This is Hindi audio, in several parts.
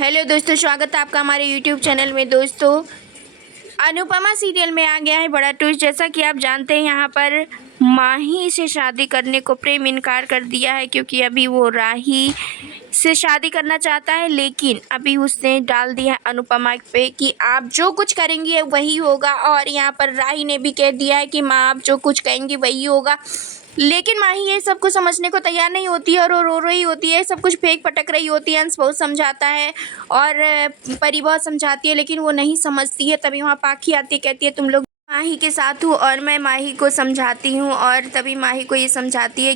हेलो दोस्तों, स्वागत है आपका हमारे यूट्यूब चैनल में। दोस्तों, अनुपमा सीरियल में आ गया है बड़ा ट्विस्ट। जैसा कि आप जानते हैं, यहाँ पर माही से शादी करने को प्रेम इनकार कर दिया है, क्योंकि अभी वो राही से शादी करना चाहता है। लेकिन अभी उसने डाल दिया है अनुपमा पे कि आप जो कुछ करेंगी वही होगा। और यहाँ पर राही ने भी कह दिया है कि माँ, आप जो कुछ कहेंगी वही होगा। लेकिन माही ये सब कुछ समझने को तैयार नहीं होती है और वो रो रही होती है, सब कुछ फेंक पटक रही होती है। अंश बहुत समझाता है और परी बहुत समझाती है, लेकिन वो नहीं समझती है। तभी वहाँ पाखी आती है, कहती है तुम लोग माही के साथ हो और मैं माही को समझाती हूँ। और तभी माही को ये समझाती है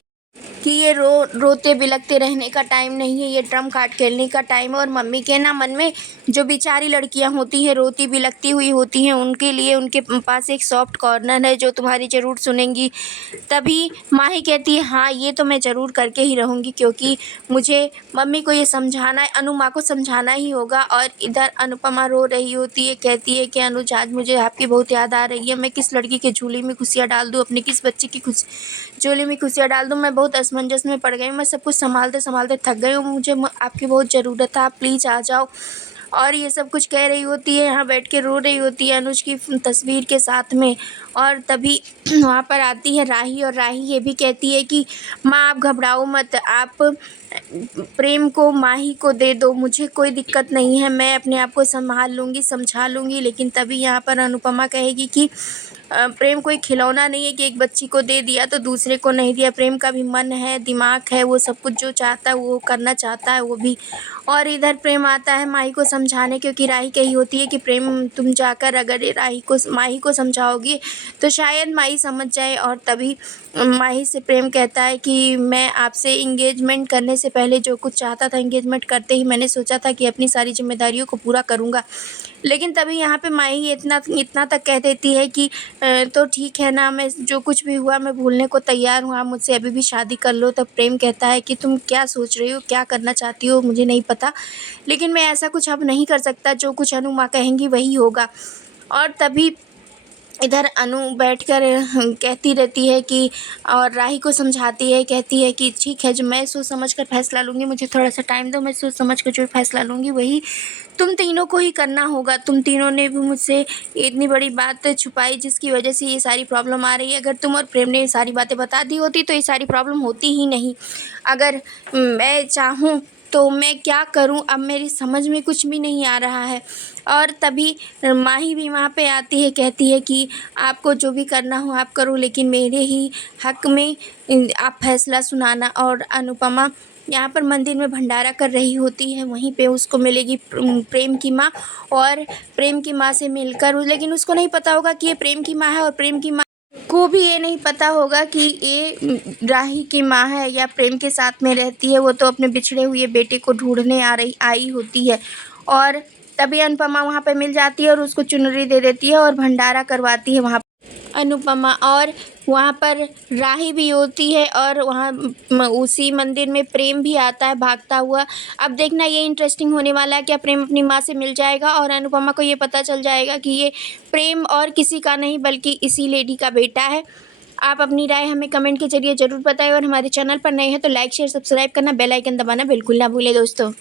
कि ये रोते बिलखते रहने का टाइम नहीं है, ये ड्रम कार्ड खेलने का टाइम है। और मम्मी के ना मन में जो बेचारी लड़कियां होती हैं, रोती बिलखती हुई होती हैं, उनके लिए उनके पास एक सॉफ्ट कॉर्नर है जो तुम्हारी ज़रूर सुनेंगी। तभी माही कहती है हाँ, ये तो मैं ज़रूर करके ही रहूँगी, क्योंकि मुझे मम्मी को ये समझाना है, अनु माँ को समझाना ही होगा। और इधर अनुपमा रो रही होती है, कहती है कि अनुज, आज मुझे आपकी बहुत याद आ रही है। मैं किस लड़की के झोली में खुशियाँ डाल दूँ, अपने किस बच्चे की झोली में खुशियाँ डाल दूँ। मैं बहुत असमंजस में पड़ गई हूँ, मैं सब कुछ संभालते संभालते थक गई हूँ, मुझे आपकी बहुत ज़रूरत है, आप प्लीज़ आ जाओ। और ये सब कुछ कह रही होती है, यहाँ बैठ के रो रही होती है अनुज की तस्वीर के साथ में। और तभी वहाँ पर आती है राही, और राही ये भी कहती है कि माँ, आप घबराओ मत, आप प्रेम को माही को दे दो, मुझे कोई दिक्कत नहीं है, मैं अपने आप को संभाल लूँगी, समझा लूँगी। लेकिन तभी यहाँ पर अनुपमा कहेगी कि प्रेम कोई खिलौना नहीं है कि एक बच्ची को दे दिया तो दूसरे को नहीं दिया। प्रेम का भी मन है, दिमाग है, वो सब कुछ जो चाहता है वो करना चाहता है वो भी। और इधर प्रेम आता है माही को समझाने, क्योंकि राही कही होती है कि प्रेम, तुम जाकर अगर माही को समझाओगी तो शायद माही समझ जाए। और तभी माही से प्रेम कहता है कि मैं आपसे इंगेजमेंट करने से पहले जो कुछ चाहता था, इंगेजमेंट करते ही मैंने सोचा था कि अपनी सारी जिम्मेदारियों को पूरा करूँगा। लेकिन तभी यहाँ पे माही इतना तक कह देती है कि तो ठीक है ना, मैं जो कुछ भी हुआ मैं भूलने को तैयार हूँ, आप मुझसे अभी भी शादी कर लो। तब प्रेम कहता है कि तुम क्या सोच रही हो, क्या करना चाहती हो, मुझे नहीं पता, लेकिन मैं ऐसा कुछ अब नहीं कर सकता, जो कुछ अनु माँ कहेंगी वही होगा। और तभी इधर अनु बैठकर कहती रहती है कि, और राही को समझाती है, कहती है कि ठीक है, जो मैं सोच समझ कर फैसला लूँगी, मुझे थोड़ा सा टाइम दो, मैं सोच समझ कर जो फैसला लूँगी वही तुम तीनों को ही करना होगा। तुम तीनों ने भी मुझसे इतनी बड़ी बात छुपाई जिसकी वजह से ये सारी प्रॉब्लम आ रही है। अगर तुम और प्रेम ने ये सारी बातें बता दी होती तो ये सारी प्रॉब्लम होती ही नहीं। अगर मैं चाहूँ तो मैं क्या करूं, अब मेरी समझ में कुछ भी नहीं आ रहा है। और तभी माही भी वहाँ पे आती है, कहती है कि आपको जो भी करना हो आप करो, लेकिन मेरे ही हक में आप फैसला सुनाना। और अनुपमा यहाँ पर मंदिर में भंडारा कर रही होती है, वहीं पे उसको मिलेगी प्रेम की माँ। और प्रेम की माँ से मिलकर, लेकिन उसको नहीं पता होगा कि ये प्रेम की माँ है, और प्रेम की माँ को भी ये नहीं पता होगा कि ये राही की माँ है या प्रेम के साथ में रहती है। वो तो अपने बिछड़े हुए बेटे को ढूंढने आई होती है। और तभी अनुपमा वहाँ पे मिल जाती है और उसको चुनरी दे देती है और भंडारा करवाती है वहाँ अनुपमा। और वहाँ पर राही भी होती है, और वहाँ उसी मंदिर में प्रेम भी आता है भागता हुआ। अब देखना ये इंटरेस्टिंग होने वाला है, क्या प्रेम अपनी माँ से मिल जाएगा और अनुपमा को ये पता चल जाएगा कि ये प्रेम और किसी का नहीं बल्कि इसी लेडी का बेटा है। आप अपनी राय हमें कमेंट के जरिए ज़रूर बताएं, और हमारे चैनल पर नए हैं तो लाइक शेयर सब्सक्राइब करना, बेल आइकन दबाना बिल्कुल ना भूलें दोस्तों।